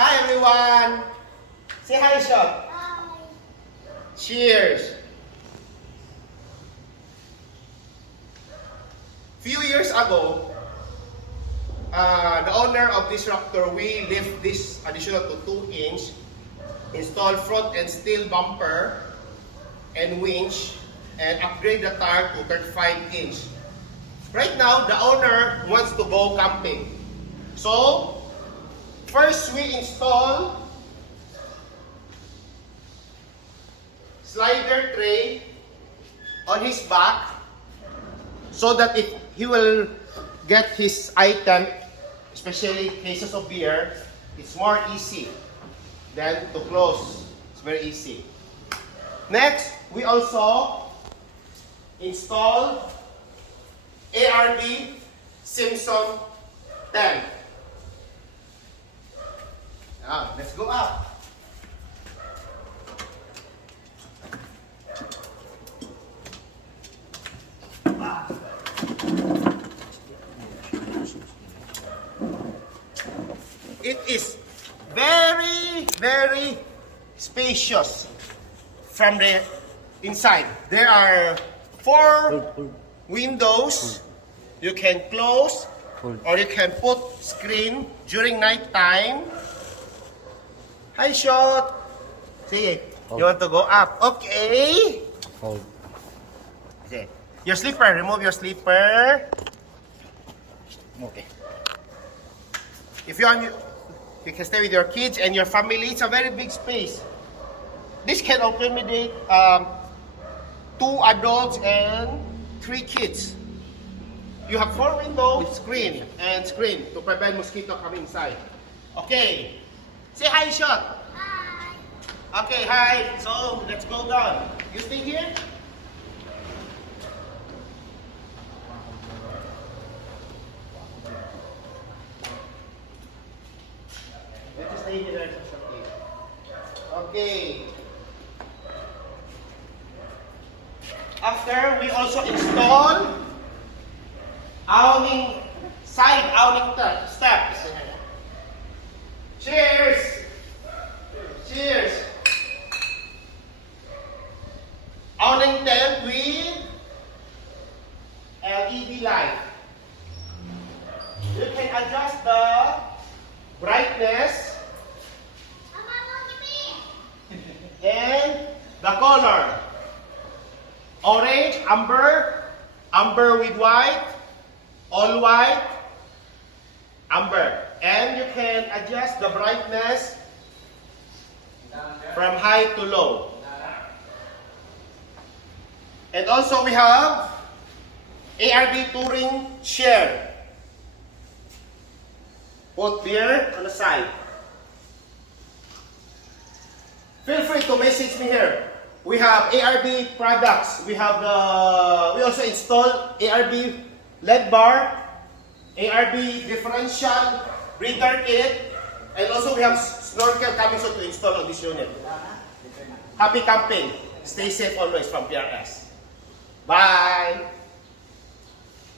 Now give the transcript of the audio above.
Hi everyone! Say hi, Shot. Hi. Cheers! Few years ago, the owner of this Raptor, we lift this additional to 2-inch, install front and steel bumper and winch, and upgrade the tire to 35-inch. Right now, the owner wants to go camping. So, first we install slider tray on his back so that if he will get his item, especially cases of beer, it's more easy than to close. It's very easy. Next, we also install ARB SIMPSON 10. Now, let's go up. It is very, very spacious from the inside. There are 4 windows. You can close or you can put screen during night time. Hi, Shot. Sige, you want to go up? Okay. Okay. Your slipper, remove your slipper. Okay. If you want, you can stay with your kids and your family. It's a very big space. This can accommodate 2 adults and 3 kids. You have 4 windows, screen to prevent mosquito coming inside. Okay. Say hi, Shot. Hi. Okay, hi. So let's go down. You stay here. Let's stay here. Okay. After, we also install side awning steps. Cheers! Cheers! Awning tent with LED light. You can adjust the brightness and the color. Orange, amber, amber with white, all white, amber. And you can adjust the brightness from high to low. And also we have ARB touring chair. Put beer on the side. Feel free to message me here. We have ARB products. We also install ARB LED bar, ARB differential reader kit, and also we have snorkel coming soon to install on this unit. Happy camping. Stay safe always from PRS. Bye.